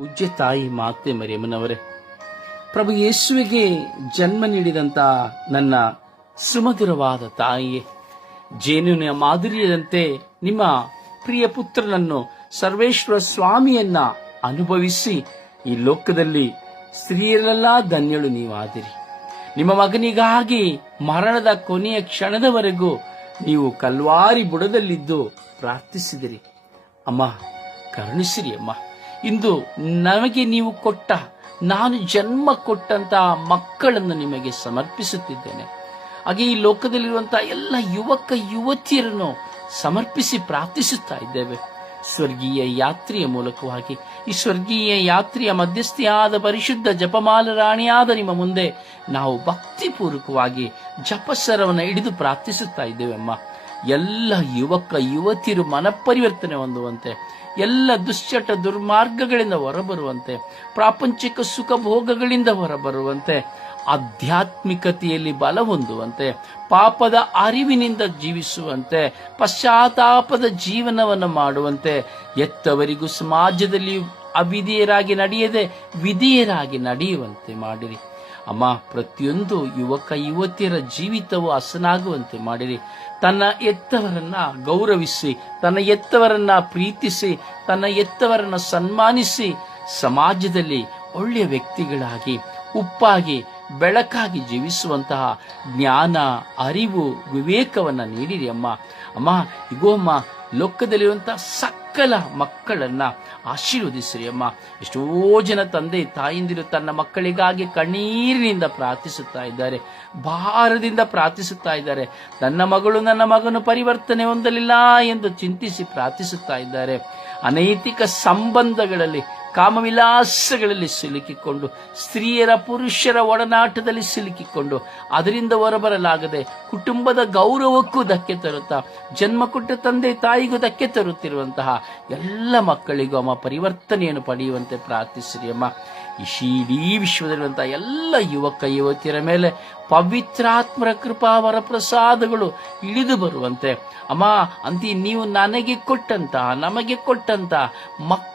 ಪೂಜ್ಯ ತಾಯಿ ಮಾತೆ ಮರಿಯಮ್ಮನವರೇ, ಪ್ರಭು ಯೇಸುವಿಗೆ ಜನ್ಮ ನೀಡಿದಂತ ನನ್ನ ಸುಮಧುರವಾದ ತಾಯಿಯೇ, ಜೇನುವಿನ ಮಾಧುರ್ಯದಂತೆ ನಿಮ್ಮ ಪ್ರಿಯ ಪುತ್ರನನ್ನು ಸರ್ವೇಶ್ವರ ಸ್ವಾಮಿಯನ್ನ ಅನುಭವಿಸಿ ಈ ಲೋಕದಲ್ಲಿ ಸ್ತ್ರೀಯರೆಲ್ಲ ಧನ್ಯಳು ನೀವಾದಿರಿ. ನಿಮ್ಮ ಮಗನಿಗಾಗಿ ಮರಣದ ಕೊನೆಯ ಕ್ಷಣದವರೆಗೂ ನೀವು ಕಲ್ವಾರಿ ಬುಡದಲ್ಲಿದ್ದು ಪ್ರಾರ್ಥಿಸಿದಿರಿ. ಅಮ್ಮ, ಕರುಣಿಸಿರಿ ಅಮ್ಮ. ಇಂದು ನಮಗೆ ನೀವು ಕೊಟ್ಟ, ನಾನು ಜನ್ಮ ಕೊಟ್ಟಂತಹ ಮಕ್ಕಳನ್ನು ನಿಮಗೆ ಸಮರ್ಪಿಸುತ್ತಿದ್ದೇನೆ. ಹಾಗೆ ಈ ಲೋಕದಲ್ಲಿರುವಂತಹ ಎಲ್ಲ ಯುವಕ ಯುವತಿಯರನ್ನು ಸಮರ್ಪಿಸಿ ಪ್ರಾರ್ಥಿಸುತ್ತಾ ಇದ್ದೇವೆ. ಸ್ವರ್ಗೀಯ ಯಾತ್ರೆಯ ಮೂಲಕವಾಗಿ. ಈ ಸ್ವರ್ಗೀಯ ಯಾತ್ರೆಯ ಮಧ್ಯಸ್ಥಿಯಾದ ಪರಿಶುದ್ಧ ಜಪಮಾಲ ರಾಣಿಯಾದ ನಿಮ್ಮ ಮುಂದೆ ನಾವು ಭಕ್ತಿಪೂರ್ವಕವಾಗಿ ಜಪಸರವನ್ನು ಹಿಡಿದು ಪ್ರಾರ್ಥಿಸುತ್ತಾ ಇದ್ದೇವೆ ಅಮ್ಮ. ಎಲ್ಲ ಯುವಕ, ಯುವತಿಯರು ಮನಪರಿವರ್ತನೆ ಹೊಂದುವಂತೆ, ಎಲ್ಲ ದುಶ್ಚಟ ದುರ್ಮಾರ್ಗಗಳಿಂದ ಹೊರಬರುವಂತೆ, ಪ್ರಾಪಂಚಿಕ ಸುಖ ಭೋಗಗಳಿಂದ ಹೊರಬರುವಂತೆ, ಆಧ್ಯಾತ್ಮಿಕತೆಯಲ್ಲಿ ಬಲ ಹೊಂದುವಂತೆ, ಪಾಪದ ಅರಿವಿನಿಂದ ಜೀವಿಸುವಂತೆ, ಪಶ್ಚಾತ್ತಾಪದ ಜೀವನವನ್ನು ಮಾಡುವಂತೆ ಎತ್ತವರಿಗೂ ಸಮಾಜದಲ್ಲಿ ಅವಿಧಿಯರಾಗಿ ನಡೆಯದೆ, ವಿಧೇಯರಾಗಿ ನಡೆಯುವಂತೆ ಮಾಡಿರಿ. ಅಮ್ಮ, ಪ್ರತಿಯೊಂದು ಯುವಕ, ಯುವತಿಯರ ಜೀವಿತವು ಹಸನಾಗುವಂತೆ ಮಾಡಿರಿ. ತನ್ನ ಎತ್ತವರನ್ನ ಗೌರವಿಸಿ, ತನ್ನ ಎತ್ತವರನ್ನ ಪ್ರೀತಿಸಿ, ತನ್ನ ಎತ್ತವರನ್ನ ಸನ್ಮಾನಿಸಿ ಸಮಾಜದಲ್ಲಿ ಒಳ್ಳೆಯ ವ್ಯಕ್ತಿಗಳಾಗಿ, ಉಪ್ಪಾಗಿ, ಬೆಳಕಾಗಿ ಜೀವಿಸುವಂತಹ ಜ್ಞಾನ, ಅರಿವು, ವಿವೇಕವನ್ನ ನೀಡಿರಿ ಅಮ್ಮ. ಅಮ್ಮ, ಇಗೋ ಅಮ್ಮ, ಲೋಕದಲ್ಲಿರುವಂತಹ ಸಕಲ ಮಕ್ಕಳನ್ನ ಆಶೀರ್ವದಿಸಿರಿ ಅಮ್ಮ. ಎಷ್ಟೋ ಜನ ತಂದೆ ತಾಯಿಂದಿರು ತನ್ನ ಮಕ್ಕಳಿಗಾಗಿ ಕಣ್ಣೀರಿನಿಂದ ಪ್ರಾರ್ಥಿಸುತ್ತಾ ಇದ್ದಾರೆ. ಭಾರದಿಂದ ಪ್ರಾರ್ಥಿಸುತ್ತಾ ಇದ್ದಾರೆ. ನನ್ನ ಮಗಳು ನನ್ನ ಮಗನು ಪರಿವರ್ತನೆ ಹೊಂದಲಿಲ್ಲ ಎಂದು ಚಿಂತಿಸಿ ಪ್ರಾರ್ಥಿಸುತ್ತಾ ಇದ್ದಾರೆ. ಅನೈತಿಕ ಸಂಬಂಧಗಳಲ್ಲಿ ಕಾಮವಿಲಾಸಗಳಲ್ಲಿ ಸಿಲುಕಿಕೊಂಡು, ಸ್ತ್ರೀಯರ ಪುರುಷರ ಒಡನಾಟದಲ್ಲಿ ಸಿಲುಕಿಕೊಂಡು, ಅದರಿಂದ ಹೊರಬರಲಾಗದೆ ಕುಟುಂಬದ ಗೌರವಕ್ಕೂ ಧಕ್ಕೆ ತರುತ್ತಾ, ಜನ್ಮ ಕೊಟ್ಟ ತಂದೆ ತಾಯಿಗೂ ಧಕ್ಕೆ ತರುತ್ತಿರುವಂತಹ ಎಲ್ಲ ಮಕ್ಕಳಿಗೂ ಅಮ್ಮ ಪರಿವರ್ತನೆಯನ್ನು ಪಡೆಯುವಂತೆ ಪ್ರಾರ್ಥಿಸಿರಿ ಅಮ್ಮ. ಇಡೀ ವಿಶ್ವದಲ್ಲಿರುವಂತಹ ಎಲ್ಲ ಯುವಕ, ಯುವತಿಯರ ಮೇಲೆ ಪವಿತ್ರಾತ್ಮರ ಕೃಪಾ ವರಪ್ರಸಾದಗಳು ಇಳಿದು ಬರುವಂತೆ, ಅಮ್ಮ, ಅಂತಿ ನೀವು ನನಗೆ ಕೊಟ್ಟಂತಹ, ನಮಗೆ ಕೊಟ್ಟಂತಹ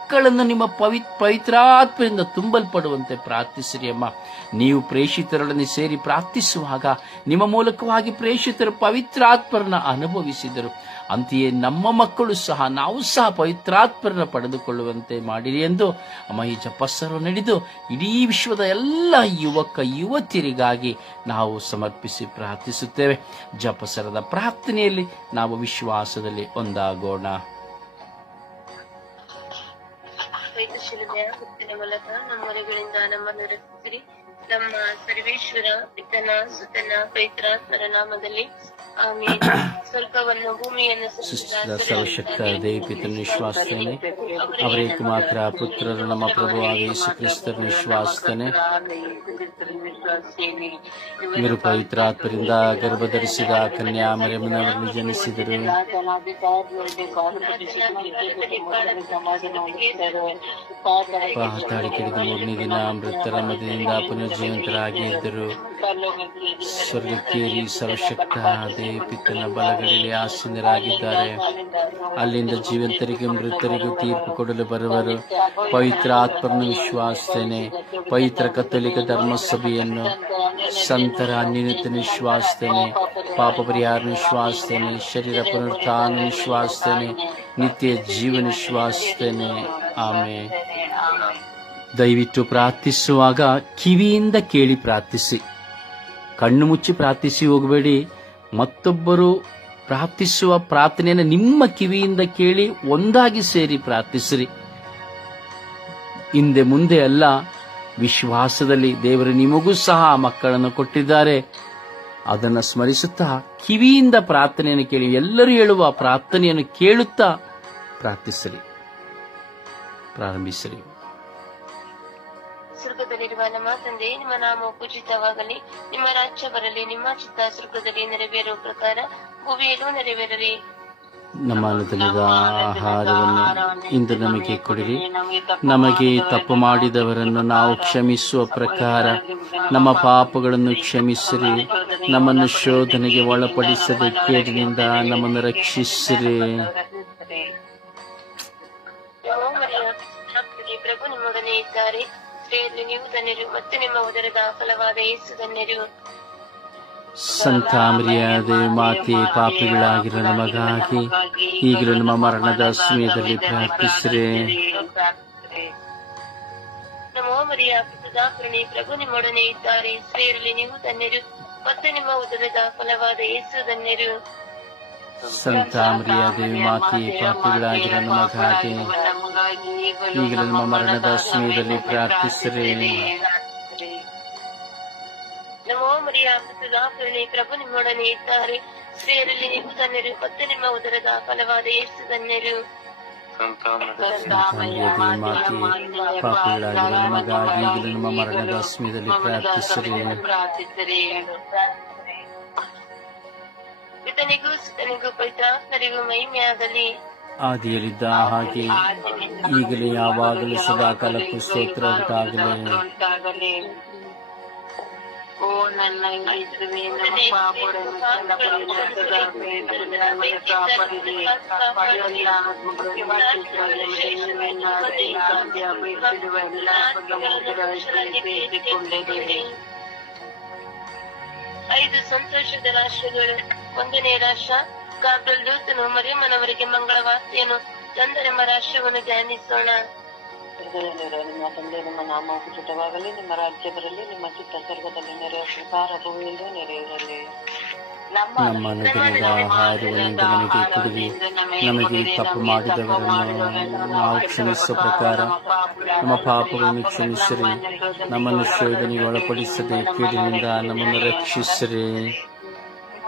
ಮಕ್ಕಳನ್ನು ನಿಮ್ಮ ಪವಿ ಪವಿತ್ರಾತ್ಮದಿಂದ ತುಂಬಲ್ಪಡುವಂತೆ ಪ್ರಾರ್ಥಿಸಿರಿ ಅಮ್ಮ. ನೀವು ಪ್ರೇಷಿತರೊಡನೆ ಸೇರಿ ಪ್ರಾರ್ಥಿಸುವಾಗ ನಿಮ್ಮ ಮೂಲಕವಾಗಿ ಪ್ರೇಷಿತರು ಪವಿತ್ರಾತ್ಮರನ್ನ ಅನುಭವಿಸಿದರು. ಅಂತೆಯೇ ನಮ್ಮ ಮಕ್ಕಳು ಸಹ ನಾವು ಸಹ ಪವಿತ್ರಾತ್ಮರನ್ನ ಪಡೆದುಕೊಳ್ಳುವಂತೆ ಮಾಡಿರಿ ಎಂದು ಅಮ್ಮ ಈ ಜಪಸ್ಸರು ನಡೆದು ಇಡೀ ವಿಶ್ವದ ಎಲ್ಲ ಯುವಕ ಯುವತಿಯರಿಗಾಗಿ ನಾವು ಸಮರ್ಪಿಸಿ ಪ್ರಾರ್ಥಿಸುತ್ತೇವೆ. ಜಪಸರದ ಪ್ರಾರ್ಥನೆಯಲ್ಲಿ ನಾವು ವಿಶ್ವಾಸದಲ್ಲಿ ಒಂದಾಗೋಣ. ಶ್ವೇತ ಶಿಲುಬೆಯ ಹುಟ್ಟಿನ ಮೂಲಕ ನಮ್ಮೊರೆಗಳಿಂದ ನಮ್ಮನ್ನು ರಕ್ಷಿಸಿರಿ. ನಮ್ಮ ಸರ್ವೇಶ್ವರ ಪಿತನ ಸುತನ ಪವಿತ್ರಾತ್ಮರ ನಾಮದಲ್ಲಿ ಆಮೇಲೆ ಸ್ವರ್ಗವನ್ನು ಭೂಮಿಯನ್ನು ಸೃಷ್ಟಿಸಿದ ಸರ್ವಶಕ್ತ ದೇವಿಪಿತನ ವಿಶ್ವಾಸ್ತೇನೆ ಅವರೇಕ ಮಾತ್ರ ಪುತ್ರರು ನಮ್ಮ ಪ್ರಭುವಾದ ಯೇಸು ಕ್ರಿಸ್ತರ ವಿಶ್ವಾಸ್ತೇನೆ ಇವರು ಪವಿತ್ರಾತ್ಮರಿಂದ ಇದ್ದರು ಸ್ವರ್ಗಕ್ಕೇರಿ ಸರ್ವಶಕ್ತ ದೇವಿತನ ಬಲಗಳಲ್ಲಿ ಆಸೀನರಾಗಿದ್ದಾರೆ. ಅಲ್ಲಿಂದ ಜೀವಂತರಿಗೆ, ಮೃತರಿಗೂ ತೀರ್ಪು ಕೊಡಲು ಬರುವರು. ಪವಿತ್ರ ಆತ್ಮರನ್ನು ವಿಶ್ವಾಸಿಸ್ತೇನೆ ಪವಿತ್ರ ಕತ್ತೋಲಿಕ ಧರ್ಮಸಭೆಯನ್ನು ಸಂತರ ಅನ್ಯನತೆ ವಿಶ್ವಾಸಿಸ್ತೇನೆ ಪಾಪ ಪರಿಹಾರ ವಿಶ್ವಾಸಿಸ್ತೇನೆ ಶರೀರ ಪುನರುತ್ಥಾನ ವಿಶ್ವಾಸಿಸ್ತೇನೆ ನಿತ್ಯ ಜೀವನ ವಿಶ್ವಾಸಿಸ್ತೇನೆ ಆಮೆ ದಯವಿಟ್ಟು ಪ್ರಾರ್ಥಿಸುವಾಗ ಕಿವಿಯಿಂದ ಕೇಳಿ ಪ್ರಾರ್ಥಿಸಿ. ಕಣ್ಣು ಮುಚ್ಚಿ ಪ್ರಾರ್ಥಿಸಿ ಹೋಗಬೇಡಿ. ಮತ್ತೊಬ್ಬರು ಪ್ರಾರ್ಥಿಸುವ ಪ್ರಾರ್ಥನೆಯನ್ನು ನಿಮ್ಮ ಕಿವಿಯಿಂದ ಕೇಳಿ ಒಂದಾಗಿ ಸೇರಿ ಪ್ರಾರ್ಥಿಸಿರಿ. ಹಿಂದೆ ಮುಂದೆ ಅಲ್ಲ, ವಿಶ್ವಾಸದಲ್ಲಿ ದೇವರು ನಿಮಗೂ ಸಹ ಮಕ್ಕಳನ್ನು ಕೊಟ್ಟಿದ್ದಾರೆ. ಅದನ್ನು ಸ್ಮರಿಸುತ್ತಾ ಕಿವಿಯಿಂದ ಪ್ರಾರ್ಥನೆಯನ್ನು ಕೇಳಿ, ಎಲ್ಲರೂ ಹೇಳುವ ಪ್ರಾರ್ಥನೆಯನ್ನು ಕೇಳುತ್ತಾ ಪ್ರಾರ್ಥಿಸಿರಿ. ಪ್ರಾರಂಭಿಸಿರಿ. ಸ್ವರ್ಗದಲ್ಲಿರುವ ನಮ್ಮ ತಂದೆ ನಿಮ್ಮ ನಾಮ ಪೂಜಿತವಾಗಲಿ. ನಿಮ್ಮ ರಾಜ್ಯ ಬರಲಿ ನಿಮ್ಮ ಚಿತ್ತ ಸ್ವರ್ಗದಲ್ಲಿ ನೆರವೇರುವ ಪ್ರಕಾರ ಭೂಮಿಯಲ್ಲೂ ನೆರವೇರಲಿ. ನಮ್ಮ ಅನ್ನದಲ್ಲಿರುವ ಆಹಾರವನ್ನು ಇಂದು ನಮಗೆ ಕೊಡಿರಿ. ನಮಗೆ ತಪ್ಪು ಮಾಡಿದವರನ್ನು ನಾವು ಕ್ಷಮಿಸುವ ಪ್ರಕಾರ ನಮ್ಮ ಪಾಪಗಳನ್ನು ಕ್ಷಮಿಸಿರಿ. ನಮ್ಮನ್ನು ಶೋಧನೆಗೆ ಒಳಪಡಿಸದ ಕೇಡಿನಿಂದ ನಮ್ಮನ್ನು ರಕ್ಷಿಸಿರಿ. ಪ್ರಭು ನಿಮ್ಮೊಡನೆ ಇದ್ದಾರೆ. ಸ್ತ್ರೀಯಲ್ಲಿ ನೀವು ಧನ್ಯರು ಮತ್ತು ನಿಮ್ಮ ಉದರದ ಫಲವಾದ ಯೇಸು ಧನ್ಯರು ಸಂತ ದೇವಿ ಮಾತೆ ಪಾಪಿಗಳಾಗಿರೋ ನಮಗಾಗಿ ಈಗಲೂ ನಮ್ಮ ಮರಣದ ಸಮಯದಲ್ಲಿ ಪ್ರಾರ್ಥಿಸ್ರೆ. ನಮೋ ಮರಿಯ ಪಿತೃದಾಕರಣಿ ಪ್ರಭು ನಿಮ್ಮೊಡನೆ ಇದ್ದಾರೆ. ಸ್ತ್ರೀಯರಲ್ಲಿ ನೀವು ಧನ್ಯರು ಮತ್ತು ನಿಮ್ಮ ಉದರದ ಫಲವಾದ ಯೇಸು ಧನ್ಯರು ಸಂತ ದೇವಿ ಮಾತೆ ಪಾಪಿಗಳಾಗಿರೋ ನಮಗಾಗಿ ಈಗಲೂ ನಮ್ಮ ಮರಣದ ಸಮಯದಲ್ಲಿ ಪ್ರಾರ್ಥಿಸಿರಿ. ನಮೋ ಮರಿಯ ಪ್ರಭು ನಿಮ್ಮೊಡನೆ ಇದ್ದಾರೆ. ಸ್ತ್ರೀಯರಲ್ಲಿ ನೀವು ಧನ್ಯರು ಮತ್ತು ನಿಮ್ಮ ಉದರದ ಫಲವಾದ ಎಷ್ಟು ಧನ್ಯರು ಮರಿಯಾದೆ ಮಾತೆ ಪಾಪಿಗಳಾಗಿರೋ ನಮಗಾಗಿ ಈಗಲೂ ನಮ್ಮ ಮರಣದ ಸಮಯದಲ್ಲಿ ಪ್ರಾರ್ಥಿಸ್ರೆ. ಪಿತನಿಗೂ ಸುತನಿಗೂ ಪವಿತ್ರಾತ್ಮರಿಗೂ ಮಹಿಮೆಯಾಗಲಿ. ಆದಿಯಲ್ಲಿದ್ದ ಹಾಗೆ ಈಗಲೇ ಯಾವಾಗಲೂ ಸದಾಕಾಲಕ್ಕೂ ಸ್ತೋತ್ರ ಉಂಟಾಗಲಿ ಓ ನನ್ನ ಯೇಸುವೇ, ನನ್ನ ಪಾಪಗಳನ್ನು ನನ್ನ ಪರಿಶುದ್ಧದ ಪ್ರೇಮದಿಂದ ನಮಗೆ ಕಾಪಾಡಿರಿ. ಎಲ್ಲ ಆತ್ಮಗಳನ್ನು ರಕ್ಷಿಸುವಲ್ಲಿ ನಿಮ್ಮನ್ನಾಗಿ ಸಾಧ್ಯ ಬಯಸಿರುವ ಎಲ್ಲ ಸಮುದ್ರಗಳಲ್ಲಿ ಸೇರಿಸಿಕೊಂಡಿದ್ದೀರಿ. ಐದು ಸಂತೋಷದ ರಾಷ್ಟ್ರಗಳು ಒಂದನೇ ರಾಷ್ಟ್ರ ಗಾಬ್ರಲ್ ದೂತನು ಮರಿಯಮ್ಮನವರಿಗೆ ಮಂಗಳ ವಾರ್ತೆಯನ್ನು ಚಂದನೆಂಬ ರಾಷ್ಟ್ರವನ್ನು ಧ್ಯಾನಿಸೋಣ. ನಿಮ್ಮ ತಂದೆ ನಿಮ್ಮ ನಾಮ ಉಚಿತವಾಗಲಿ ನಿಮ್ಮ ರಾಜ್ಯ ಬರಲಿ ನಿಮ್ಮ ಚಿತ್ತ ಸ್ವರ್ಗದಲ್ಲಿ ನೆರೆಯ ಪ್ರಕಾರ ಭೂಮಿಯಲ್ಲೂ ನೆರೆಯಿರಲಿ ನಮ್ಮ ಅನುದಿನದ ಆಹಾರವನ್ನು ನಮಗೆ ಕೊಡುವಿ ನಮಗೆ ತಪ್ಪು ಮಾಡಿದವರನ್ನು ನಾವು ಕ್ಷಮಿಸುವ ಪ್ರಕಾರ ನಮ್ಮ ಪಾಪವನ್ನು ಕ್ಷಮಿಸಿರಿ. ನಮ್ಮನ್ನು ಶೋಧನೆಗೆ ಒಳಪಡಿಸದೆ ಕೀಡಿನಿಂದ ನಮ್ಮನ್ನು ರಕ್ಷಿಸಿರಿ.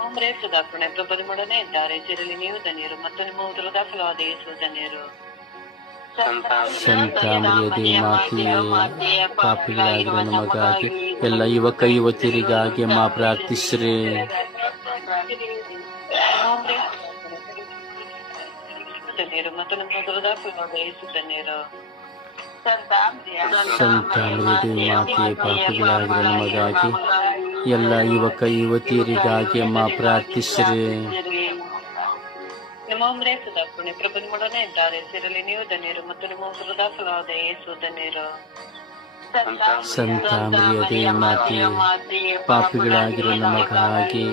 ಅಂದ್ರೆ ಸುಧಾಕರಣೆ ಪ್ರಬಲಮೊಡನೆ ಇದ್ದಾರೆ ಸಿರಲಿ ನೀವು ಧನ್ಯರು ಮತ್ತು ನಿಮ್ಮ ಉದರದ ಫಲವಾದ ಯೇಸು ಧನ್ಯರು. ಸಂತ ಮರಿಯದೆ ಪಾಪಿಗಳಾಗಿರೋ ನಮಗಾಗಿ ಎಲ್ಲ ಯುವಕ ಯುವತಿಯರಿಗಾಗಿ ಮಾ ಪ್ರಾರ್ಥಿಸ್ರಿ. ಮತ್ತು ನಿಮ್ಮ ಉದರದ ಫಲವಾದ ಯೇಸು ಧನ್ಯರು. ಸಂತ ಮೃದು ಮಾತೆಯ ಪಾಪಿಗಳಾಗಿರೋ ನಮಗಾಗಿ ಎಲ್ಲ ಯುವಕ ಯುವತಿಯರಿಗಾಗಿ ಅಮ್ಮ ಪ್ರಾರ್ಥಿಸ್ರಿ. ನಿಮ್ಮ ಅಂದ್ರೆ ಸುಧಾಕರಣೆ ಪ್ರಬಲಮೊಡನೆ ಇದ್ದಾರೆ ಸಿರಲಿ ನೀವು ಧನ್ಯರು ಮತ್ತು ನಿಮ್ಮ ಉದರದ ಫಲವಾದ ಯೇಸು ಧನ್ಯರು ಸಂತ ಮರಿಯದೆ ಮಾತೆ ಪಾಪಿಗಳಾಗಿರೋ ನಮಗಾಗಿ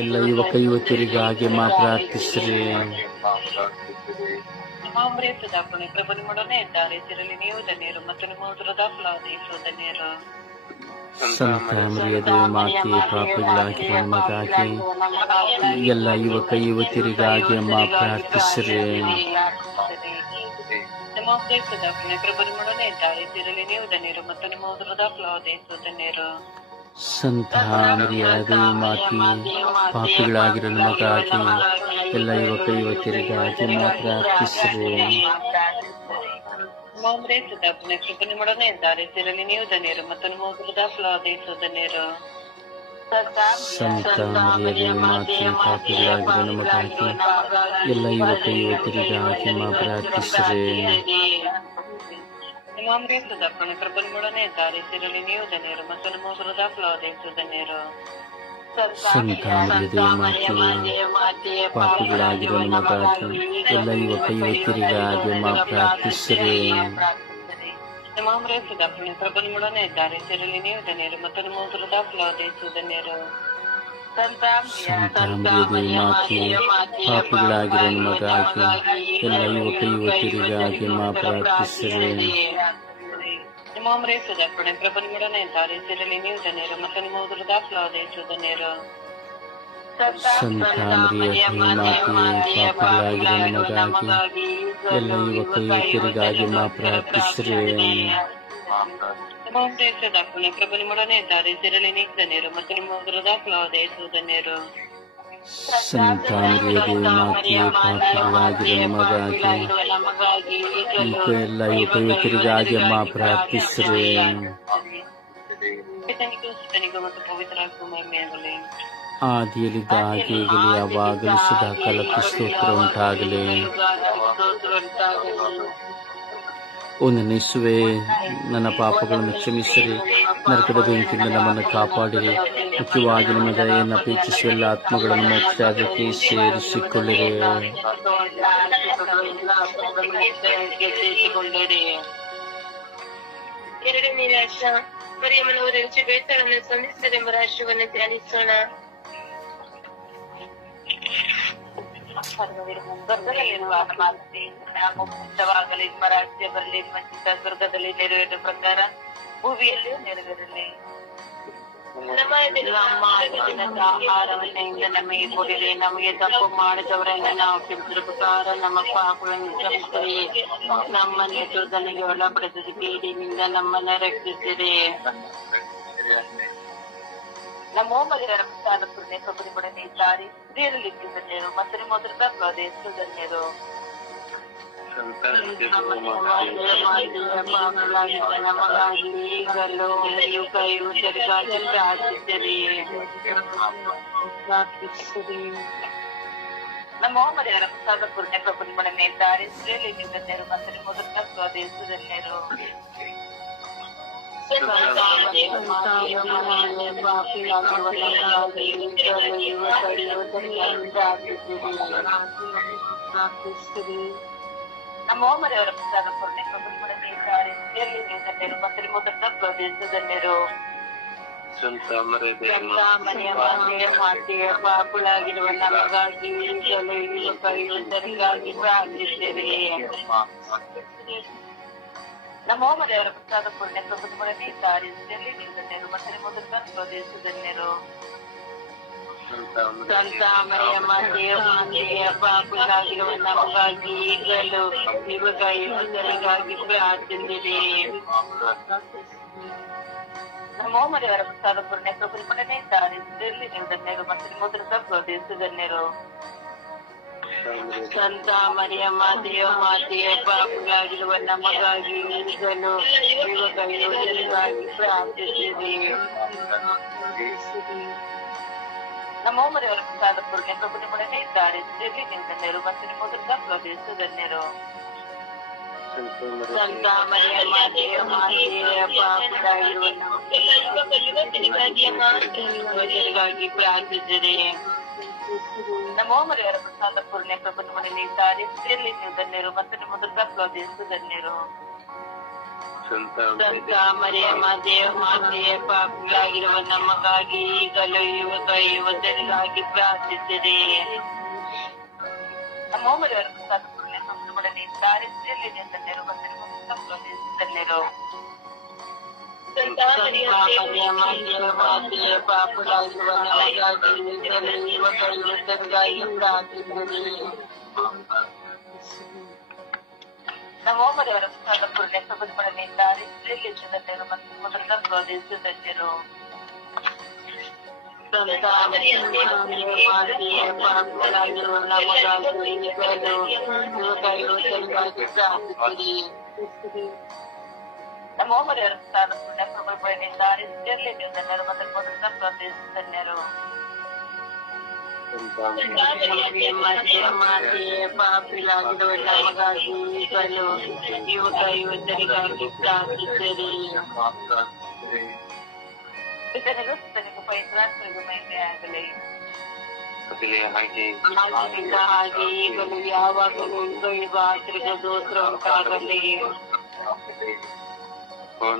ಎಲ್ಲ ಯುವಕ ಯುವತಿಯರಿಗಾಗಿ ಮಾ ಪ್ರಾರ್ಥಿಸ್ರಿ. ನಿಮ್ಮ ಅಂದ್ರೆ ಪ್ರಭು ನಿಮ್ಮೊಡನೆ ಇದ್ದಾರೆ. ಇದರಲ್ಲಿ ನೀವು ಧನ್ಯರು ಮತ್ತು ನಿಮ್ಮ ಉದರದ ಫಲವಾದ ಯೇಸು ಧನ್ಯರು ಸಂತ ಮರಿಯದೆ ಮಾತೆ ಪಾಪಿಗಳಾಗಿರೋ ನಮಗಾಗಿ ಎಲ್ಲ ಯುವಕ ಯುವತಿಯರಿಗಾಗಿ ಅಮ್ಮ ಪ್ರಾರ್ಥಿಸಿರಿ. ಪ್ರಭು ನಿಮ್ಮೊಡನೆ ಇದ್ದಾರೆ. ಇದರಲ್ಲಿ ನೀವು ಧನ್ಯರು ಮತ್ತು ನಿಮ್ಮ ಉದರದ ಫಲವಾದ ಯೇಸು ಧನ್ಯರು ಸಂತ ಮರ್ಯಾದೆ ಮಾತಿ ಪಾಪಿಗಳಾಗಿರೋ ನಮಗಾಗಿ ಎಲ್ಲ ಯುವಕ ಯುವತಿಯರಿಗಾಗಿ ಮಾತ್ರ ಅರ್ಪಿಸಿದೆ ಉದ್ದೇಶದ ಪುಣ್ಯ ಪ್ರಬಲಮೊಡನೆ ಇದ್ದಾರೆ. ಸಿರಲಿ ನೀವು ಧನ್ಯರು ಮತ್ತು ನಿಮ್ಮ ಧನ್ಯರು. ಸಂತ ಮರ್ಯಾದೆ ಮಾತಿ ಪಾಪಿಗಳಾಗಿರೋ ನಮಗಾಗಿ ಎಲ್ಲ ಯುವಕ ಯುವತಿಯರಿಗಾಗಿ ಅಮ್ಮ ಪ್ರಾರ್ಥಿಸ್ರಿ ನಿಮ್ಮ ಉದ್ದೇಶದ ಪುಣ್ಯ ಪ್ರಬಲಮೊಡನೆ ಇದ್ದಾರೆ ಸಿರಲಿ ನೀವು ಧನ್ಯರು ಮತ್ತು ನಿಮ್ಮ ಉದರದ ಫಲವಾದ ಯೇಸು ಧನ್ಯರು ಸಂತ ಮರಿಯದೆ ಮಾತೆ ಪಾಪಿಗಳಾಗಿರೋ ನಮಗಾಗಿ ಎಲ್ಲ ಯುವಕ ಯುವತಿಯರಿಗಾಗಿ ಅಮ್ಮ ಪ್ರಾರ್ಥಿಸ್ರಿ ನಿಮ್ಮ ಅಮೃತದ ಪುಣ್ಯ ಪ್ರಬಲಮೊಡನೆ ಇದ್ದಾರೆ ಸಿರಲಿ ನೀವು ಧನ್ಯರು ಮತ್ತು ನಿಮ್ಮ ಉದರದ ಫಲವಾದ ಯೇಸು ಧನ್ಯರು ಸಂತ ಮರಿಯದೆ ಮಾತೆ ಪಾಪಿಗಳಾಗಿರೋ ನಮಗಾಗಿ ಎಲ್ಲ ಯುವಕ ಯುವತಿಯರಿಗಾಗಿ ಅಮ್ಮ ಪ್ರಾರ್ಥಿಸ್ರಿ ನಿಮ್ಮ ಅಮೃತದ ಪುಣ್ಯ ಪ್ರಬಲಮೊಡನೆ ಇದ್ದಾರೆ ಸಿರಲಿ ನೀವು ಧನ್ಯರು ಮತ್ತು ನಿಮ್ಮ ಉದರದ ಫಲವಾದ ಯೇಸು ಧನ್ಯರು ಸಂತ ಮರಿಯದೆ ಮಾತೆ ಪಾಪಿಗಳಾಗಿರೋ ನಮಗಾಗಿ ಎಲ್ಲ ಯುವಕ ಯುವತಿಯರಿಗಾಗಿ ಅಮ್ಮ ಪ್ರಾರ್ಥಿಸ್ರಿ ನಿಮ್ಮ ಅಮೃತದ ಪುಣ್ಯ ಪ್ರಬಲಮೊಡನೆ ಇದ್ದಾರೆ ಸಿರಲಿ ನೀವು ಧನ್ಯರು ಮತ್ತು ನಿಮ್ಮ ಉದರದ ಫಲವಾದ ಯೇಸು ಧನ್ಯರು ಸಂತ ಮರಿಯದೆ ಮಾತೆ ನಮಗಾಗಿ ಈಗ ಎಲ್ಲ ಯುವಕ ಯುವತಿಯರಿಗಾಗಿ ಅಮ್ಮ ಪ್ರಾರ್ಥಿಸ್ರಿ ಪಿತನಿಗೂ ಸುತನಿಗೂ ಮತ್ತು ಪವಿತ್ರಾತ್ಮ ಮಹಿಮೆಯಾಗಲಿ ಆದಿಯಲ್ಲಿದ್ದ ಹಾಗೆ ಈಗಲೇ ಯಾವಾಗಲೂ ಸದಾ ಕಾಲಕ್ಕೂ ಸ್ತೋತ್ರ ಉಂಟಾಗಲಿ ಓ, ನನ್ನ ಯೇಸುವೆ, ನನ್ನ ಪಾಪಗಳನ್ನು ಕ್ಷಮಿಸಿರಿ. ನರಕದ ಬೆಂಕಿಯಿಂದ ನಮ್ಮನ್ನು ಕಾಪಾಡಿರಿ. ಮುಖ್ಯವಾಗಿ ನಿಮ್ಮ ದಯೆಯನ್ನು ಅಪೇಕ್ಷಿಸುವ ಎಲ್ಲ ಆತ್ಮಗಳನ್ನು ಮೋಕ್ಷಕ್ಕೆ ಸೇರಿಸಿಕೊಳ್ಳಿರಿ. ಎರಡನೇ ರಾಷ್ಟ್ರವನ್ನು ಧ್ಯಾನಿಸೋಣ. ಸರ್ವದಲ್ಲಿರುವ ಮಾತೆ ನಾವು ಮುಕ್ತವಾಗಲಿ, ನಿಮ್ಮ ರಾಜ್ಯ ಬರಲಿ, ನಿಮ್ಮ ಸ್ವರ್ಗದಲ್ಲಿ ಪ್ರಕಾರ ಭೂಮಿಯಲ್ಲಿಯೂ ನೆರವೇರಲಿ. ನಮ್ಮ ನಮ್ಮ ಆಹಾರವನ್ನು ನಮಗೆ ಕೊಡಿರಿ. ನಮಗೆ ತಪ್ಪು ಮಾಡಿದವರನ್ನ ನಾವು ಕ್ಷಮಿಸಿದ ಪ್ರಕಾರ ನಮ್ಮ ಪಾಪಗಳನ್ನು ಕ್ಷಮಿಸಿರಿ. ನಮ್ಮನ್ನು ಶೋಧನೆಗೆ ಒಳಪಡಿಸಿದ ಕೀಡಿನಿಂದ ನಮ್ಮನ್ನ ರಕ್ಷಿಸಿರಿ. ನಮ್ಮ ಮರಿಯರ ಪ್ರಸಾದ ಪುಣ್ಯ ಕಬರಿಪಡನೆ ದಾರಿ ಸ್ತ್ರೀಯರಲ್ಲಿ ಧನ್ಯರು ಮತ್ತು ಮೊದಲ ತತ್ವದೆ ಧನ್ಯರು ನಮಗಾಗಿ ಈಗಲೂ ಯುಗಯು ಸರಿಗಾಗಿ ಪ್ರಾರ್ಥಿಸಿರಿ ಪ್ರಾರ್ಥಿಸಿರಿ ನಮ್ಮ ಮರಿಯರ ಪ್ರಸಾದ ಪುಣ್ಯ ಕಬರಿಪಡನೆ ದಾರಿ ಸ್ತ್ರೀಯರಲ್ಲಿ ಧನ್ಯರು ಮತ್ತು ಮೊದಲ ತತ್ವದೆ ಧನ್ಯರು ನಮ್ಮ ಓಮರೆಯವರ ಪ್ರಸಾದ ಪೂರ್ಣೆ ಕಬ್ಬಡಿ ಇದ್ದಾರೆ ಎಲ್ಲಿ ನೀವು ಮತ್ತೆ ಮೊದಲ ಪ್ರದೇಶದಲ್ಲಿರು ಮನೆಯ ಮನೆಯ ಮಾತೆಯ ಪಾಪುಳಾಗಿರುವ ನಮಗಾಗಿ ಈಗಲೂ ಈಗ ಕೈಯುವುದರಿಗಾಗಿ ಪ್ರಾರ್ಥಿಸಿರಿ ನಮ್ಮ ಓಮರೆಯವರ ಪ್ರಸಾದ ಪೂರ್ಣೆ ಕಬ್ಬಡಿ ಇದ್ದಾರೆ ಎಲ್ಲಿ ನೀವು ಮತ್ತೆ ಮೊದಲ ಪ್ರದೇಶದಲ್ಲಿರು ಸಂತ ಮರಿಯ ಮಾತೆಯ ಮಾತೆಯ ಪಾಪುಗಳಾಗಿರುವ ನಮಗಾಗಿ ಈಗಲೂ ಇವಾಗ ಇವುಗಳಿಗಾಗಿ ಪ್ರಾರ್ಥಿಸಿರಿ ನಮ್ಮ ಮರಿಯವರ ಪ್ರಸಾದ ಪೂರ್ಣೆ ಕಬ್ಬರಿಪಡನೆ ಇದ್ದಾರೆ ಇದರಲ್ಲಿ ನೀವು ಧನ್ಯರು ಮತ್ತು ಮೊದಲ ಪ್ರದೇಶದನ್ಯರು ಸಂತ ಮರಿಯ ದೇವ ಮಾತೆಯ ಪಾಪಗಾಗಿರುವ ನಮಗಾಗಿ ಈಗಲೂ ಯುವಕರಿಗಾಗಿ ಪ್ರಾರ್ಥಿಸಿದೆ. ನಮ್ಮ ಮರಿಯವರ ಪ್ರಸಾದ ಪೂರ್ಣೆ ಕಬ್ಬರಿಪಡನೆ ಇದ್ದಾರೆ. ಇದರಲ್ಲಿ ನೀವು ಮತ್ತು ಮತ್ತು ಮೊದಲ ಪ್ರದೇಶದನ್ಯರು ಸಂತ ಮರಿಯ ಮಾತೆಯ ಮಾತೆಯ ಪಾಪಗಾಗಿರುವ ನಮಗಾಗಿ ಪ್ರಾರ್ಥಿಸಿರಿ ನಮ್ಮ ಮರಿಯವರ ಪ್ರಸಾದ ಪೂರ್ಣೆ ಪ್ರಬಂಧ ಮನೆಯಲ್ಲಿ ಇದ್ದಾರೆ ಇದರಲ್ಲಿ ನೀವು ಧನ್ಯರು ಮತ್ತು ಮೊದಲ ಪ್ರದೇಶದನ್ಯರು ಸಂತ ಮರಿಯ ಮಾತೆಯ ಮಾತೆಯ ಪಾಪಗಳಾಗಿರುವ ನಮಗಾಗಿ ಈಗಲೂ ಯುವಕ ಯುವತಿಯರಿಗಾಗಿ ಪ್ರಾರ್ಥಿಸಿರಿ. ನಮ್ಮ ಮರಿಯವರ ಪ್ರಸಾದ ಪೂರ್ಣೆ ಪ್ರಬಂಧ ಮನೆಯಲ್ಲಿ ನೀವು ಧನ್ಯರು ಮತ್ತು ನಮ್ಮ ಧನ್ಯರು. ಮತ್ತು ಮೊದಲ ಪ್ರದೇಶದಲ್ಲಿರು ಸಂತ ಮರಿಯ ಮಾತೆಯ ಪಾಪಗಳಾಗಿರುವ ನಮಗಾಗಿ ಈಗಲೂ ಯುವಕ ಯುವತಿಯರಿಗಾಗಿ ಪ್ರಾರ್ಥಿಸಿರಿ ನಮ್ಮ ಮರಿಯವರ ಪ್ರಸಾದ ಪೂರ್ಣೆ ಪ್ರಬಂಧಪಡನೆ ಇದ್ದಾರೆ ಇದರಲ್ಲಿ ಧನ್ಯರು ಮತ್ತು ಮೊದಲ ಪ್ರದೇಶದಲ್ಲಿರು ಮಾತೆಯ ಮಾತೆಯ ಪಾಪಿಲಾಗಿರುವ ನಮಗಾಗಿ ಈಗಲೂ ಯುವಕ ಯುವತಿಯರಿಗಾಗಿ ಪ್ರಾರ್ಥಿಸಿರಿ ಇದನಿಗೂ ಸುತ್ತನಿಗೂ ಪವಿತ್ರಾತ್ಮರಿಗೂ ಮಹಿಮೆ ಆಗಲಿ ಆಗಿದ್ದ ಹಾಗೆ ಈಗಲೂ ಯಾವಾಗಲೂ ಯುಗ ಯುಗಾತ್ರಿಗ ದೋತ್ರ ಉಂಟಾಗಲಿ ಎಲ್ಲ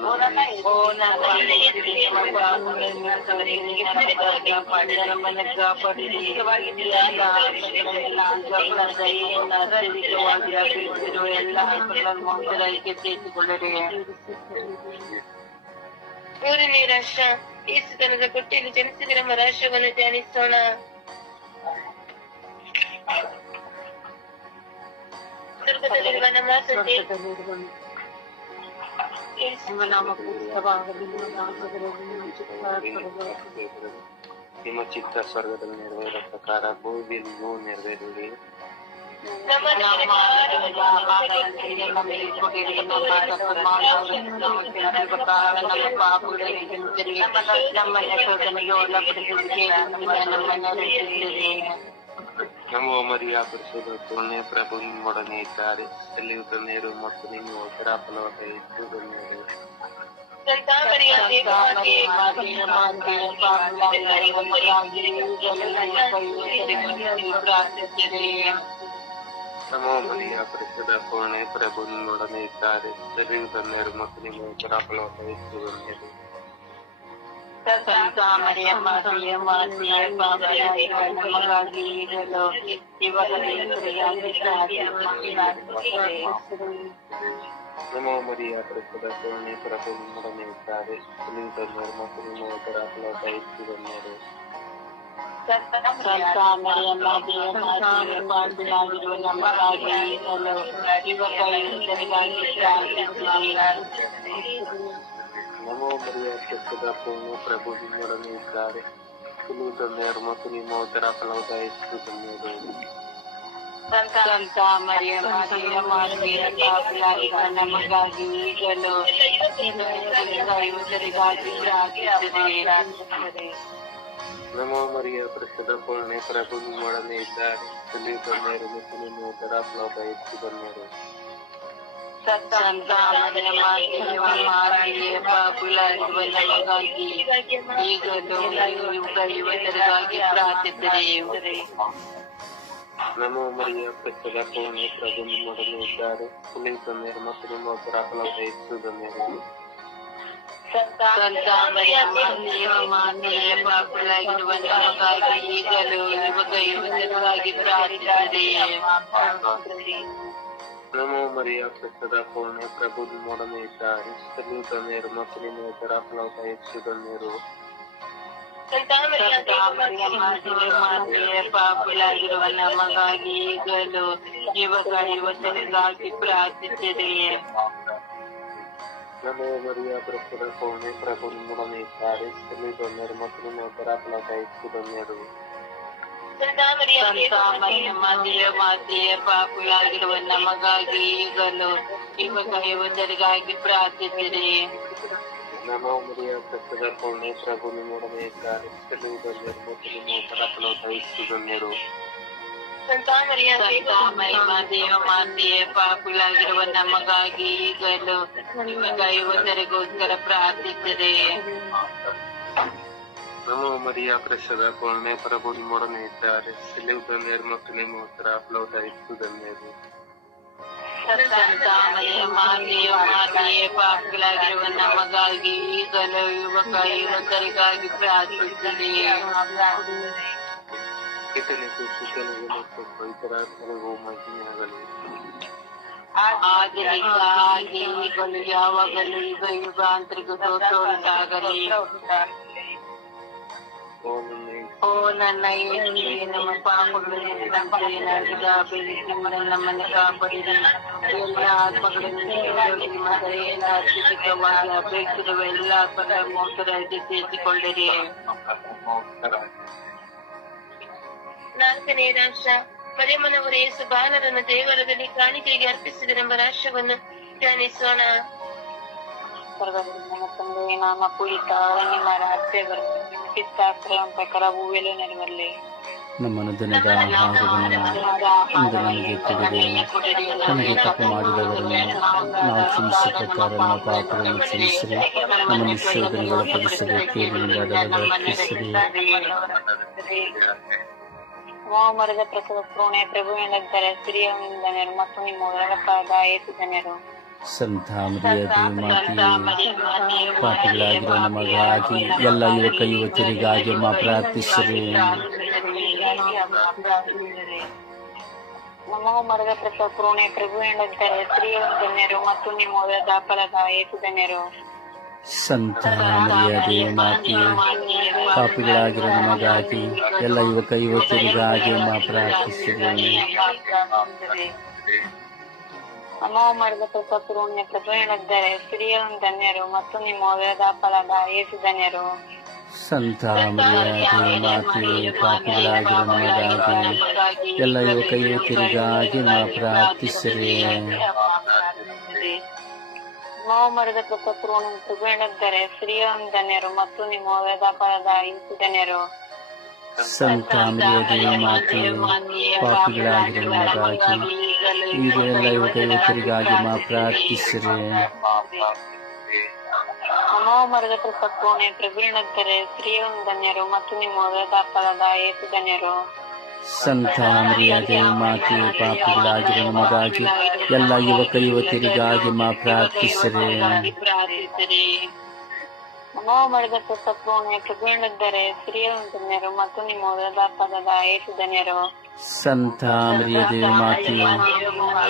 ಮೋಸರಾಯಿಗೆ ಸೇರಿಸಿಕೊಳ್ಳಿರಿ ಮೂರನೇ ರಾಷ್ಟ್ರ ಯೇಸುತನದ ಕೊಟ್ಟಿಯಲ್ಲಿ ಜನಿಸಿದ ರಾಷ್ಟ್ರವನ್ನು ಧ್ಯಾನಿಸೋಣ ಸ್ವರ್ಗದಲ್ಲಿರುವ ನಮ್ಮ ತಂದೆ ನಮ್ಮ ಪುಸ್ತಕವಾಗಲಿ ನಮ್ಮ ನಿಮ್ಮ ಚಿತ್ತ ಸ್ವರ್ಗದಲ್ಲಿ ನೆರವೇರೋ ಪ್ರಕಾರ ಭೂಮಿಯಲ್ಲಿಯೂ ನೆರವೇರಲಿ ನಮ್ಮ ನಮ್ಮ ಆಹಾರವನ್ನು ನಮಗೆ ಕೊಡಿರಿ, ನಮ್ಮ ತಪ್ಪು ಪ್ರಕಾರ ನಮ್ಮ ಪಾಪಗಳಿಗೆ ಕ್ಷಮಿಸಿರಿ. ನಮ್ಮನ್ನ ಶೋಧನೆಗೆ ಒಳಪಡಿಸುವಿಕೆ ನಮ್ಮನ್ನು ರಕ್ಷಿಸಿರಿ ನಮ್ಮ ಮರಿಯ ಪರಿಶುದ್ಧ ಪುಣ್ಯ ಪ್ರಭು ನಿಮ್ಮೊಡನೆ ಇದ್ದಾರೆ ಎಲ್ಲಿಯೂ ತಂದೆಯರು ಮತ್ತು ನಿಮ್ಮ ಉತ್ತರ ಫಲವಾದ ಹೆಚ್ಚು ಧನ್ಯರು ಸಂತ ಮರಿಯ ದೇವಮಾತೆಯೇ, ಪ್ರಾರ್ಥಿಸಿರಿ ನಮೋ ಮರಿಯ ಪರಿಶುದ್ಧ ಪೂರ್ಣೆ ಪ್ರಭು ನಿಮ್ಮೊಡನೆ ಇದ್ದಾರೆ ಸ್ತ್ರೀಯು ಧನ್ಯರು ಮತ್ತು ನಿಮ್ಮ ಉತ್ತರ ಫಲವಾದ ಯೇಸು ಧನ್ಯರು ಸಂತ ಮರಿಯ ಮಾತೆಯ ಮಾತೆಯ ಪಾಪರಾಗಿರುವ ನಮಗಾಗಿ ಈಗಲೂ ಇವಾಗ ಸರಿಯಾಗಿ ಪ್ರಾರ್ಥಿಸುತ್ತೇವೆ. ನಮೋ ಮರಿಯ ಪರಿಶುದ್ಧ ಪೂರ್ಣೆ ಪ್ರಭು ನಿಮ್ಮೊಡನೆ ಇದ್ದಾರೆ ಸ್ತ್ರೀಯು ಧನ್ಯರು ಮತ್ತು ನಿಮ್ಮ ಉತ್ತರ ಫಲವಾದ ಯೇಸು ಧನ್ಯರು ಸಂತ ಮರಿಯ ಮಾತೆಯ ಮಾತೆಯ ಪಾಪರಾಗಿರುವ ನಮಗಾಗಿ ಈಗಲೂ ಇವಾಗ ಸರಿಯಾಗಿ ಪ್ರಾರ್ಥಿಸುತ್ತೇವೆ. ನಮೋ ಮರಿಯ ಪರಿಶುದ್ಧ ಪೂರ್ಣೆ ಪ್ರಭು ನಿಮ್ಮೊಡನೆ ಇದ್ದಾರೆ ಸ್ತ್ರೀಯು ಧನ್ಯರು ಮತ್ತು ನಿಮ್ಮ ಉತ್ತರ ಫಲವಾದ ಯೇಸು ಧನ್ಯರು ಸಂತ ಮರಿಯ ಮಾತೆಯ ಮಾತೆಯ ಪಾಪರಾಗಿರುವ ನಮಗಾಗಿ ಈಗಲೂ ಇವತ್ತರಿಗಾಗಿ ಪ್ರಾರ್ಥಿಸುತ್ತೇವೆ. ನಮೋ ಮರಿಯ ಪ್ರಸಿದ್ಧ ಪೂರ್ಣೆ ಪ್ರಭು ನಿಮ್ಮೊಡನೆ ಇದ್ದಾರೆ ಸ್ತ್ರೀಯು ಧನ್ಯರು ಮತ್ತು ನಿಮ್ಮ ಉತ್ತರ ಫಲವಾದ ಯೇಸು ಧನ್ಯರು ಸಂತ ಮರಿಯ ಮಾತೆಯ ಮಾತೆಯ ಪಾಪರಾಗಿರುವ ನಮಗಾಗಿ ಈಗಲೂ ಇವತ್ತರಿಗಾಗಿ ಪ್ರಾರ್ಥಿಸುತ್ತೇವೆ. ನಮೋ ಮರಿಯ ಪ್ರಸಿದ್ಧ ಪೂರ್ಣೆ ಪ್ರಭು ನಿಮ್ಮೊಡನೆ ಇದ್ದಾರೆ ಸ್ತ್ರೀಯು ಧನ್ಯರು ಮತ್ತು ನಿಮ್ಮ ಉತ್ತರ ಫಲವಾದ ಯೇಸು ಧನ್ಯರು ಸಂತ ಮರಿಯ ಮಾತೆಯ ಮಾತೆಯ ಪಾಪರಾಗಿರುವ ನಮಗಾಗಿ ಈಗಲೂ ಇವಾಗ ಇವತ್ತರಿಗಾಗಿ ಪ್ರಾರ್ಥಿಸುತ್ತೇವೆ. ನಮೋ ಮರಿಯ ಪ್ರಸಿದ್ಧ ಪೂರ್ಣೆ ಪ್ರಭು ನಿಮ್ಮೊಡನೆ ಇದ್ದಾರೆ ಸ್ತ್ರೀಯು ಧನ್ಯರು ಮತ್ತು ನಿಮ್ಮ ಉತ್ತರ ಫಲವಾದ ಯೇಸು ಧನ್ಯರು ಸಂತ ಮರಿಯ ಮಾತೆಯ ಪಾಪರಾಗಿರುವ ನಮಗಾಗಿ ಈಗಲೂ ಇವಾಗ ಇವತ್ತರಿಗಾಗಿ ಪ್ರಾರ್ಥಿಸುತ್ತೇವೆ. ನಮೋ ಮರಿಯ ಪ್ರಸಿದ್ಧ ಪೂರ್ಣೆ ಪ್ರಭು ನಿಮ್ಮೊಡನೆ ನಿಮ್ಮ ಪಾಪರಾಗಿರುವ ನಮಗಾಗಿ ಈಗಲೂ ಇವಾಗ ಇವತ್ತರಿಗಾಗಿ ಪ್ರಾರ್ಥಿಸಿರಿ ನಮೋ ಮರಿಯ ಪ್ರಸಿದ್ಧ ಪೂರ್ಣೆ ಪ್ರಭು ನಿಮ್ಮೊಡನೆ ಇದ್ದಾರೆ ಸ್ತ್ರೀಯು ಧನ್ಯರು ಮತ್ತು ನಿಮ್ಮ ಉತ್ತರ ಫಲವಾದ ಯೇಸು ಧನ್ಯರು ಸಂತ ಮರಿಯ ಮಾತೆಯ ಮಾತೆಯ ಪಾಪರಾಗಿರುವ ನಮಗಾಗಿ ಈಗಲೂ ಇವಾಗ ಇವತ್ತರಿಗೋಸ್ಕರ ಪ್ರಾರ್ಥಿಸಿರಿ ನಮೋ ಮರಿಯ ಪ್ರಸಿದ್ಧ ಪೂರ್ಣೆ ಪ್ರಭು ನಿಮ್ಮೊಡನೆ ಇದ್ದಾರೆ ಸ್ತ್ರೀಯು ಧನ್ಯರು ಮತ್ತು ನಿಮ್ಮ ಉತ್ತರ ಫಲವಾದ ಯೇಸು ಧನ್ಯರು ಸಂತ ಮರಿಯ ಮಾತೆಯ ಮಾತೆಯ ಪಾಪಗಳಾಗಿರುವ ನಮಗಾಗಿ ಈಗಲೂ ಯುವಕ ಯುವಕರಿಗಾಗಿ ಪ್ರಾರ್ಥಿಸಿರಿ ಪಿತನಿಗೂ ಸುತ್ತನಿಗೂ ಮತ್ತು ಪವಿತ್ರಾತ್ಮನಿಗೂ ಮಹಿಮೆಯಾಗಲಿ ಆದಿನಿಂದ ಹಾಗೆ ಈಗಲೂ ಯಾವಾಗಲೂ ಯುಗ ಯುಗಾಂತರಿಗೂ ಸ್ತೋತ್ರವುಂಟಾಗಲಿ ಓ ನನ್ನ ಓ ನನ್ನ ಯೇಸುವೆ, ನಮ್ಮ ಪಾಪಗಳನ್ನು ನಂಬಿದ ಬೆಳೆಸಿದ ನಮ್ಮನ್ನು ಕಾಪಾಡಿದ ಎಲ್ಲ ಆತ್ಮಗಳನ್ನು ನಿಮ್ಮ ದಯೆಯಿಂದ ಅತ್ಯಧಿಕವಾಗಿ ಅಪೇಕ್ಷಿಸುವ ಎಲ್ಲ ಆತ್ಮಗಳ ಮೋಸರಾಗಿ ಸೇರಿಸಿಕೊಳ್ಳಿರಿ ನಾಲ್ಕನೇ ರಾಷ್ಟ್ರ ಮರಿಯಮ್ಮನವರ ಯೇಸು ಬಾಲರನ್ನು ದೇವರದಲ್ಲಿ ಕಾಣಿಕೆಗೆ ಅರ್ಪಿಸಿದರೆಂಬ ರಾಷ್ಟ್ರವನ್ನು ಧ್ಯಾನಿಸೋಣ ಸ್ವರ್ಗದಲ್ಲಿ ನಮ್ಮ ತಂದೆ ನಾಮ ಪೂಜಿತ ನಿಮ್ಮ ರಾಜ್ಯ ಬರಲಿ ನಿಮ್ಮ ಚಿತ್ತಾಕ್ರಮ ಪ್ರಕಾರ ಹೂವೆಲ್ಲ ನೆರವಲ್ಲಿ ನಮ್ಮ ದಿನದ ಆಹಾರವನ್ನು ಇಂದು ನಮಗೆ ಕೊಡಿರಿ ನಮಗೆ ತಪ್ಪು ಮಾಡಿದವರನ್ನು ನಾವು ಕ್ಷಮಿಸಿದ ಪ್ರಕಾರ ನಮ್ಮ ಪಾಪಗಳನ್ನು ಕ್ಷಮಿಸಿರಿ. ನಮ್ಮ ನಿಶ್ಚೋದನೆಗಳ ಪಡಿಸದೆ ಕೇಳಿನಿಂದ ರಕ್ಷಿಸಿರಿ. ವಾಮರದ ಪ್ರಸವ ಮತ್ತು ನಿಮ್ಮ ಒಳಗಪ್ಪಾದ ಏಸು ಜನರು. ಸಂತ ಮರಿಯ ಮಾತೆಯೇ ಪಾಪಿಗಳಾಗಿರೋ ನಮಗಾಗಿ ಎಲ್ಲ ಯುವಕ ಯುವತಿಯರಿಗಾಗಿ ಮಾ ಪ್ರಾರ್ಥಿಸಿರಿ ನಮ್ಮ ಮರದ ಪ್ರಸವ ಪ್ರಭು ಪ್ರಭುವಿನಿದ್ದಾರೆ ಸ್ತ್ರೀಗಳು ಧನ್ಯರು ಮತ್ತು ನಿಮ್ಮ ದಾಪಲದ ಏಸು ಧನ್ಯರು ಸಂತ ಮರಿಯ ಮಾತೆಯೇ ಪಾಪಿಗಳಾಗಿರೋ ನಮಗಾಗಿ ಎಲ್ಲ ಯುವಕ ಯುವತಿಯರಿಗಾಗಿ ಮಾ ಪ್ರಾರ್ಥಿಸಿರಿ ನಮ್ಮ ಮರದ ಪ್ರಸವ ಪೂರ್ಣೆ ಸ್ತ್ರೀಯರು ಧನ್ಯರು ಮತ್ತು ನಿಮ್ಮ ವೇದಾಫಲದ ಫಲದ ಏಸು ಧನ್ಯರು. ಸಂತ ಮಾತೆಯೇ ಪಾಪಿಗಳಾಗಿರೋ ನಮಗಾಗಿ ಎಲ್ಲ ಯುವತಿಯರಿಗಾಗಿ ನಾವು ಪ್ರಾರ್ಥಿಸಿರಿ ಮೋಮರದ ಸ್ತ್ರೀಗಳು ಧನ್ಯರು ಮತ್ತು ನಿಮ್ಮ ಒಳದ ಫಲದ ಧನ್ಯರು. ಸಂತ ಮರಿಯ ಮಾತೆಯೇ ಪಾಪಿಗಳಾಗಿರೋ ಮಗಾಗಿ ಈಗ ಎಲ್ಲ ಯುವಕ ಯುವತಿಯರಿಗಾಗಿ ಮಾ ಪ್ರಾರ್ಥಿಸಿರಿ. ನಮ್ಮ ಮರದ ಪ್ರಸಪೂರ್ಣೆ ಪ್ರಭುವಿನಿದ್ದಾರೆ ಸ್ತ್ರೀಗಳು ಧನ್ಯರು ಮತ್ತು ನಿಮ್ಮ ಫಲದ ಏಸು ಧನ್ಯರು ಸಂತ ಮರಿಯ ದೇವ ಮಾತೆ ಪಾಪಿಗಳಾಗಿರೋ ಮಗಾಗಿ ಎಲ್ಲ ಯುವಕ ಯುವತಿಯರಿಗಾಗಿ ಮಾ ಪ್ರಾರ್ಥಿಸಿರಿ. ಪ್ರಾರ್ಥಿಸಿರಿ. ಮಾಡಿದ ತತ್ವವನ್ನು ಕೃಪೆಗಳಿದ್ದರೆ ಸ್ತ್ರೀಯರು ಮತ್ತು ನಿಮ್ಮ ಉದರದ ಪದದ ಏಸು ಧನ್ಯರು ಸಂತ ಮರಿಯ ದೇವಿ ಮಾತೆ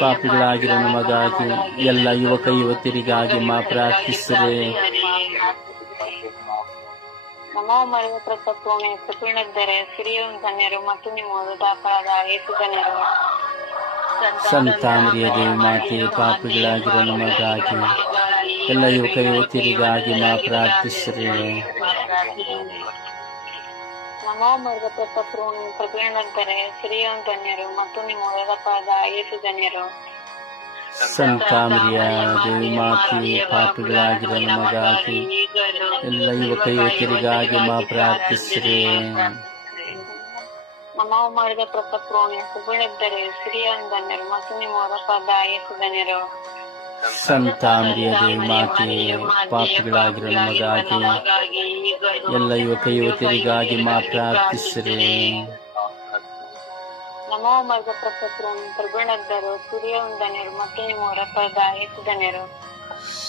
ಪಾಪಿಗಳಾಗಿರೋ ನಮಗಾಗಿ ಎಲ್ಲ ಯುವಕ ಯುವತಿಯರಿಗಾಗಿ ಮಾ ಪ್ರಾರ್ಥಿಸಿದೆ ನಮೋ ಮಾಡಿದ ತತ್ವವನ್ನು ಕೃಪೆಗಳಿದ್ದರೆ ಸ್ತ್ರೀಯರು ಧನ್ಯರು ಮತ್ತು ನಿಮ್ಮ ಉದರದ ಪದದ ಏಸು ಧನ್ಯರು ಸಂತ ಮರಿಯ ಮಾತಿ ಮಾತೆ ಪಾಪಿಗಳಾಗಿರೋ ನಮಗಾಗಿ ಎಲ್ಲ ಯುವಕ ಯುವತಿಯರಿಗಾಗಿ ಮಾ ಪ್ರಾರ್ಥಿಸ್ರಿ. ತತ್ವವನ್ನು ಕೃಪೆಗಳಿದ್ದರೆ ಸ್ತ್ರೀಯರು ಧನ್ಯರು ಮತ್ತು ನಿಮ್ಮ ಪದದ ಏಸು ಧನ್ಯರು. ಸಂತ ದೇವಿ ಮಾತಿ ಪಾಪಿಗಳಾಗಿರೋ ನಮಗಾಗಿ ಎಲ್ಲ ಯುವಕ ಯುವತಿಯರಿಗಾಗಿ ಮಾ ಪ್ರಾರ್ಥಿಸ್ರಿ. ಮಾಡಿದ ಪ್ರಸಕ್ರೋಣಿ ಕೃಪೆಗಳಿದ್ದರೆ ಸ್ತ್ರೀಯರು ಧನ್ಯರು ಮತ್ತು ನಿಮ್ಮ ಹೊರಪಾದ ಏಸು ಧನ್ಯರು. ಸಂತ ಮರಿಯ ದೇವಿ ಮಾತೆ ಪಾಪಗಳಾಗಿರೋ ನಮಗಾಗಿ ಎಲ್ಲ ಯುವಕ ಯುವತಿಯರಿಗಾಗಿ ಮಾ ಪ್ರಾರ್ಥಿಸಿರಿ. ನಮೋ ಮಾಡಿದ ಪ್ರಸತ್ರಂ ಕೃಪೆಗಳಿದ್ದರು ಸ್ತ್ರೀಯರು ಧನ್ಯರು ಮತ್ತು ನಿಮ್ಮ ಏಸು ಧನ್ಯರು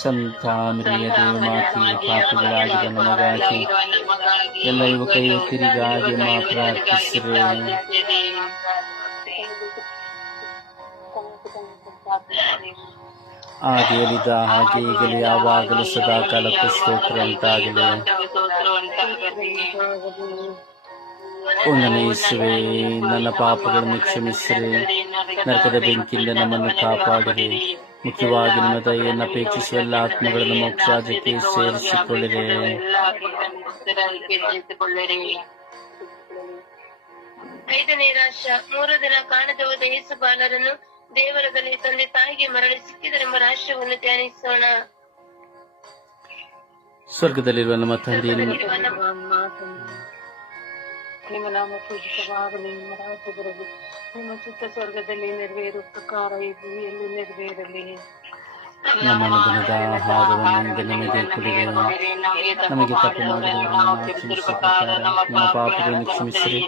ಸಂತ ಮರಿಯ ದೇವ ಮಾತೆ ಪಾಪಿಗಳಾಗಿರೋ ನಮಗಾಗಿ ಎಲ್ಲ ಯುವಕ ಯುವತಿಯರಿಗಾಗಿ ಮಾ ಪ್ರಾರ್ಥಿಸಿರಿ. ಆಗೇಲಿದ ಹಾಗೆ ಈಗಲೇ ಯಾವಾಗಲೂ ಸದಾ ಕಾಲಕ್ಕೂ ಸ್ತೋತ್ರ ಉಂಟಾಗಲಿ. ಒಂದನೇ ಇಸುವೆ ನನ್ನ ಪಾಪಗಳನ್ನು ಕ್ಷಮಿಸಿರಿ. ನರಕದ ಬೆಂಕಿಯಿಂದ ನಮ್ಮನ್ನು ಕಾಪಾಡಿರಿ. ಮುಖ್ಯವಾಗಿ ನಿಮ್ಮ ದಯೆಯನ್ನು ಅಪೇಕ್ಷಿಸುವ ಎಲ್ಲ ಆತ್ಮಗಳನ್ನು ಮೋಕ್ಷಾಜಕ್ಕೆ ಸೇರಿಸಿಕೊಳ್ಳಿರಿ. ಐದನೇ ರಾಷ್ಟ್ರ ಮೂರು ದಿನ ಕಾಣದವ ಯೇಸು ಬಾಲರನ್ನು ದೇವರ ಬಲಿ ತಂದೆ ತಾಯಿಗೆ ಮರಳಿ ಸಿಕ್ಕಿದರೆಂಬ ರಾಷ್ಟ್ರವನ್ನು ಧ್ಯಾನಿಸೋಣ. ಸ್ವರ್ಗದಲ್ಲಿರುವ ನಮ್ಮ ತಂದೆ ನಿಮ್ಮ ನಿಮ್ಮ ನಾಮ ಪೂಜಿತವಾಗಲಿ ನಿಮ್ಮ ರಾಜ್ಯ ಬರಲಿ. ನಿಮ್ಮ ಚಿತ್ತ ಸ್ವರ್ಗದಲ್ಲಿ ನೆರವೇರು ಪ್ರಕಾರ ಈ ಭೂಮಿಯಲ್ಲಿ ನೆರವೇರಲಿ. ನಮ್ಮ ಅನುದಿನದ ಆಹಾರವನ್ನು ಇಂದು ನಮಗೆ ಕೊಡಿರಿ ನಮಗೆ ತಪ್ಪು ಮಾಡಿದವರನ್ನು ನಾವು ಕ್ಷಮಿಸುವ ಪ್ರಕಾರ ನಮ್ಮ ಪಾಪಗಳನ್ನು ಕ್ಷಮಿಸಿರಿ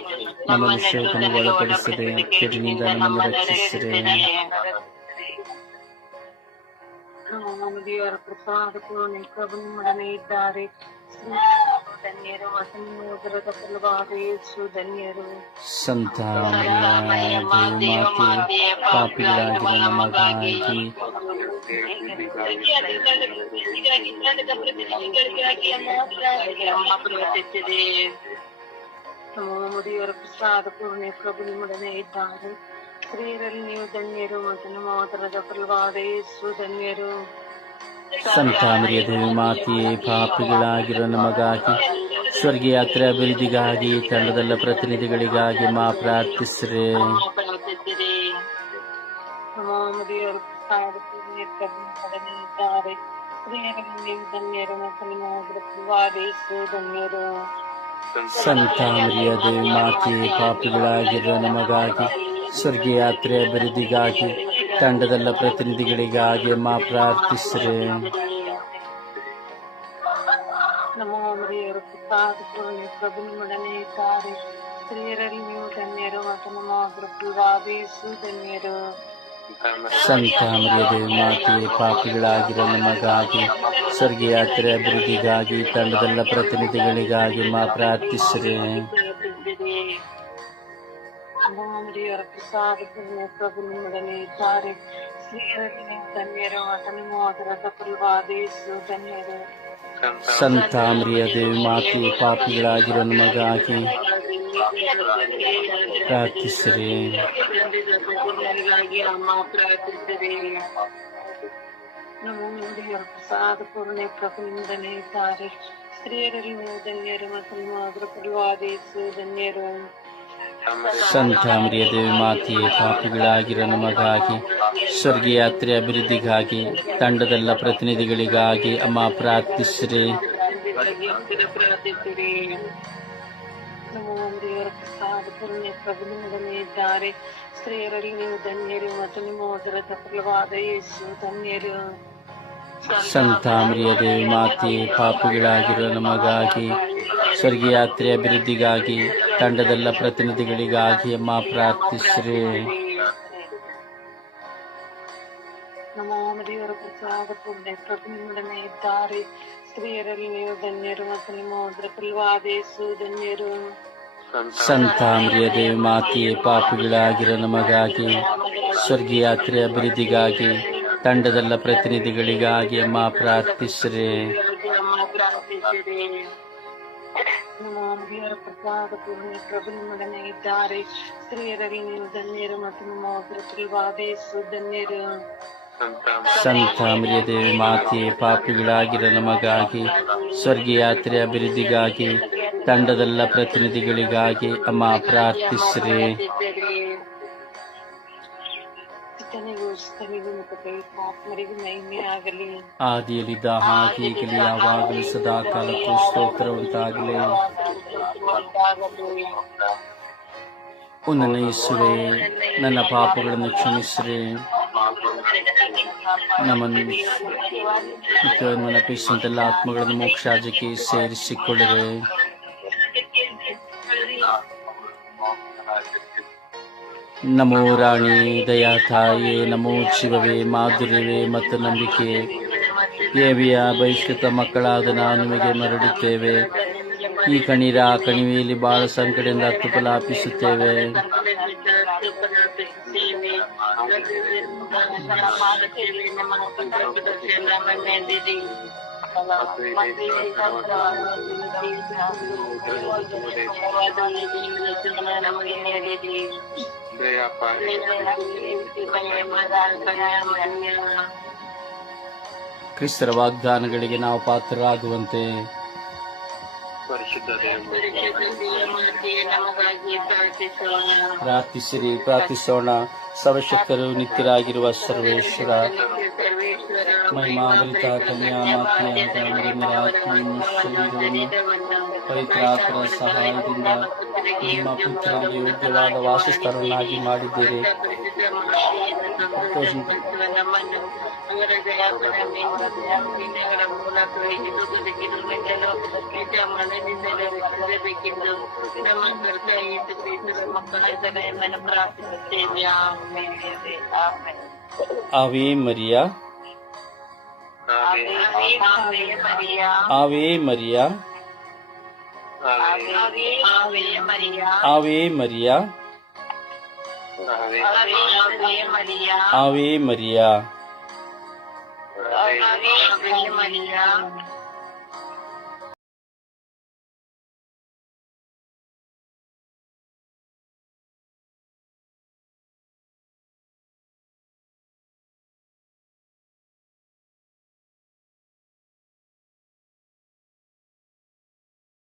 ನಮ್ಮನ್ನು ಶೋಧನೆಗೆ ಒಳಪಡಿಸಿರಿ ಕೆಡಿನಿಂದ ನಮ್ಮನ್ನು ರಕ್ಷಿಸಿರಿ ನಮ್ಮ ದೇವರ ಪ್ರಸಾದ ಪೂರ್ಣ ಪ್ರಭು ನಿಮ್ಮೊಡನೆ ಇದ್ದಾರೆ ಧನ್ಯರು ವಸನೋದರದ ಫಲವಾದ ಯೇಸು ಧನ್ಯರು ಸಂತ ಮರಿಯ ದೇವಮಾತೆ ಪಾಪಿಗಳಾಗಿರುವ ನಮಗಾಗಿ ಹೀಗಾಗಿ ಜ್ಞಾನದ ಪ್ರತಿನಿಧಿಗಳಿಗಾಗಿ ಅಮ್ಮ ಪ್ರಾರ್ಥನೆ. ನಮ್ಮ ದೇವರ ಪ್ರಸಾದ ಪೂರ್ಣ ಪ್ರಭು ನಿಮ್ಮೊಡನೆ ಇದ್ದಾರೆ ಸ್ತ್ರೀಯರಲ್ಲಿ ನೀವು ಧನ್ಯರು ಮತ್ತು ನಮ್ಮ ಉದರದ ಫಲವಾದ ಯೇಸು ಧನ್ಯರು ಸಂತ ದೇವಿ ಮಾತೆಯೇ ಪಾಪಿಗಳಾಗಿರುವ ನಮಗಾಗಿ ಸ್ವರ್ಗೀಯ ಯಾತ್ರೆ ಅಭಿವೃದ್ಧಿಗಾಗಿ ತಂಡದಲ್ಲ ಪ್ರತಿನಿಧಿಗಳಿಗಾಗಿ ಮಾ ಪ್ರಾರ್ಥಿಸ್ರೆ. ಸಂತಾಮರಿಯ ದೇವಿ ಮಾತೆಯೇ ಪಾಪಿಗಳಾಗಿರುವ ನಮಗಾಗಿ ಸ್ವರ್ಗೀಯ ಯಾತ್ರೆ ಅಭಿವೃದ್ಧಿಗಾಗಿ ತಂಡದಲ್ಲ ಪ್ರತಿನಿಧಿಗಳಿಗಾಗಿ ಮಾ ಪ್ರಾರ್ಥಿಸ್ರೆ. ನಮ್ಮ ದೇವರ ಪ್ರಸಾದ ಪೂರ್ಣ ಪ್ರಭು ನಿಮ್ಮೊಡನೆ ಇದ್ದಾರೆ. ಸ್ತ್ರೀಯರಲ್ಲಿ ನೀವು ಧನ್ಯರು ಮತ್ತು ನಮ್ಮ ಉದರದ ಫಲವಾದ ಯೇಸು ಧನ್ಯರು. ಸಂತ ಮರಿಯ ಮಾತೆಯೇ ಪಾಪಿಗಳಾಗಿರೋ ನಮಗಾಗಿ ಸ್ವರ್ಗಯಾತ್ರೆ ಅಭಿವೃದ್ಧಿಗಾಗಿ ತಂಡದಲ್ಲ ಪ್ರತಿನಿಧಿಗಳಿಗಾಗಿ ಮಾ ಪ್ರಾರ್ಥಿಸಿರಿ. ದೇವರ ಪ್ರಸಾದ ಪೂರ್ಣ ಪ್ರಭು ನಿಮ್ಮೊಡನೆ ಇದ್ದಾರೆ ಸ್ತ್ರೀಯರಲ್ಲಿ ನೀವು ಧನ್ಯರು ಮತ್ತು ನಿಮ್ಮ ಉದರದ ಫಲವಾದ ಯೇಸು ಧನ್ಯರು ಸಂತ ಮರಿಯ ದೇವಮಾತೆ ಪಾಪಿಗಳಾಗಿರೋ ನಮಗಾಗಿ ಪ್ರಾರ್ಥಿಸಿರಿ ಅಮ್ಮ ಪ್ರಾರ್ಥಿಸಿರಿ ನಮ್ಮ ದೇವರ ಪ್ರಸಾದ ಪೂರ್ಣ ಪ್ರಭು ನಿಮ್ಮೊಡನೆ ಇದ್ದಾರೆ ಸ್ತ್ರೀಯರಲ್ಲಿ ನೀವು ಧನ್ಯರು ಮತ್ತು ನಿಮ್ಮ ಉದರ ಫಲವಾದ ಯೇಸು ಧನ್ಯರು ಸಂತ ಮರಿಯ ಮಾತೆಯೇ ಪಾಪಿಗಳಾಗಿರೋ ನಮಗಾಗಿ ಸ್ವರ್ಗಯಾತ್ರೆ ಅಭಿವೃದ್ಧಿಗಾಗಿ ತಂಡದಲ್ಲ ಪ್ರತಿನಿಧಿಗಳಿಗಾಗಿ ಅಮ್ಮ ಪ್ರಾರ್ಥಿಸ್ರಿ. ದೇವಿ ಇದ್ದಾರೆ. ಸ್ತ್ರೀಯರಲ್ಲಿ ನೀವು ಧನ್ಯರು ಮತ್ತು ನಿಮ್ಮ ಉದರದ ಫಲವಾದ ಯೇಸು ಧನ್ಯರು. ಸಂತ ಮರಿಯ ದೇವಮಾತೆ ಪಾಪಿಗಳಾಗಿರೋ ನಮಗಾಗಿ ಸ್ವರ್ಗಯಾತ್ರೆ ಅಭಿವೃದ್ಧಿಗಾಗಿ ತಂಡದೆಲ್ಲ ಪ್ರತಿನಿಧಿಗಳಿಗಾಗಿ ಅಮ್ಮ ಪ್ರಾರ್ಥಿಸ್ರಿ. ನಮೋ ಮರಿಯವರ ಪ್ರಸಾದ ಪುಣ್ಯ ಪ್ರಭು ನಿಮ್ಮೊಡನೆ ಇದ್ದಾರೆ. ಸ್ತ್ರೀಯರಲ್ಲಿ ನೀವು ಧನ್ಯರು ಮತ್ತು ನಿಮ್ಮ ಉದರ ಫಲವಾದೇಸು ಧನ್ಯರು ಸಂತ ದೇವಿ ಮಾತೆಯೇ ಪಾಪಿಗಳಾಗಿರೋ ನಮಗಾಗಿ ಸ್ವರ್ಗಯಾತ್ರೆ ಅಭಿವೃದ್ಧಿಗಾಗಿ ತಂಡದೆಲ್ಲ ಪ್ರತಿನಿಧಿಗಳಿಗಾಗಿ ಅಮ್ಮ ಪ್ರಾರ್ಥಿಸಿರಿ. ನಮ್ಮ ಮರಿಯವರ ಪ್ರಸಾದ ಪುಣ್ಯ ಪ್ರಭು ನಿಮ್ಮೊಡನೆ ಇದ್ದಾರೆ. ಸ್ತ್ರೀಯರಲ್ಲಿ ನೀವು ಧನ್ಯರು ಮತ್ತು ನಿಮ್ಮ ಫಲವಾದೇಸು ಧನ್ಯರು ಸಂತ ದೇವಿ ಮಾತೆ ಪಾಪಿಗಳಾಗಿರ ನಮಗಾಗಿ ಸ್ವರ್ಗಯಾತ್ರೆ ಅಭಿವೃದ್ಧಿಗಾಗಿ, ತಂಡದಲ್ಲ ಪ್ರತಿನಿಧಿಗಳಿಗಾಗಿ ಅಮ್ಮ ಪ್ರಾರ್ಥಿಸ್ರಿ. ಆದಿಯಲ್ಲಿದ್ದ ಹಾಗೆ ಈಗಲೇ ಯಾವಾಗಲೂ ಸದಾ ಕಾಲಕ್ಕೂ ಸ್ತೋತ್ರ ಉಂಟಾಗಲಿ. ನನ್ನ ಯೇಸುವೆ ನನ್ನ ಪಾಪಗಳನ್ನು ಕ್ಷಮಿಸ್ರಿ. ನಮ್ಮನ್ನು ನೆನಪಿಸುವಂತೆಲ್ಲ ಆತ್ಮಗಳನ್ನು ಮೋಕ್ಷಾಜಕ್ಕೆ ಸೇರಿಸಿಕೊಳ್ಳಿರಿ. ನಮೋ ರಾಣಿ, ದಯಾ ತಾಯಿ, ನಮೋ ಶಿವವೇ, ಮಾಧುರ್ಯವೇ ಮತ್ತು ನಂಬಿಕೆ. ದೇವಿಯ ಬಹಿಷ್ಕೃತ ಮಕ್ಕಳಾದ ನಾವು ನಿಮಗೆ ಮರಡುತ್ತೇವೆ ಈ ಕಣ್ಣೀರ ಕಣಿವೆಯಲ್ಲಿ ಬಹಳ ಸಂಕಟದಿಂದ ತುಪಲಾಪಿಸುತ್ತೇವೆ ನಮಗೆ ಕ್ರಿಸ್ತರ ವಾಗ್ದಾನಗಳಿಗೆ ನಾವು ಪಾತ್ರರಾಗುವಂತೆ. ಪ್ರಾರ್ಥಿಸಿರಿ ಪ್ರಾರ್ಥಿಸೋಣ. ಸರ್ವಶಕ್ತರು ನಿತ್ಯರಾಗಿರುವ ಸರ್ವೇಶ್ವರ ಮಹಿಮಾಭರಿತ ಕನ್ಯಾ ಮಾತೆಯಾದ ಮರಿಯರಾತ್ಮೆಯನ್ನು ಶರೀರವನ್ನು ಪವಿತ್ರಾತ್ಮರ ಸಹಾಯದಿಂದ ನಿಮ್ಮ ಪುತ್ರನಿಗೆ ಯೋಗ್ಯವಾದ ವಾಸಸ್ಥಳವನ್ನಾಗಿ ಮಾಡಿದ್ದೀರಿ. ಪ್ರಾರ್ಥಿಸುತ್ತೇವೆ ಆಮೇಲೆ Ave Maria. Ave Ave Maria. Ave Maria. Ave Maria Ave मरिया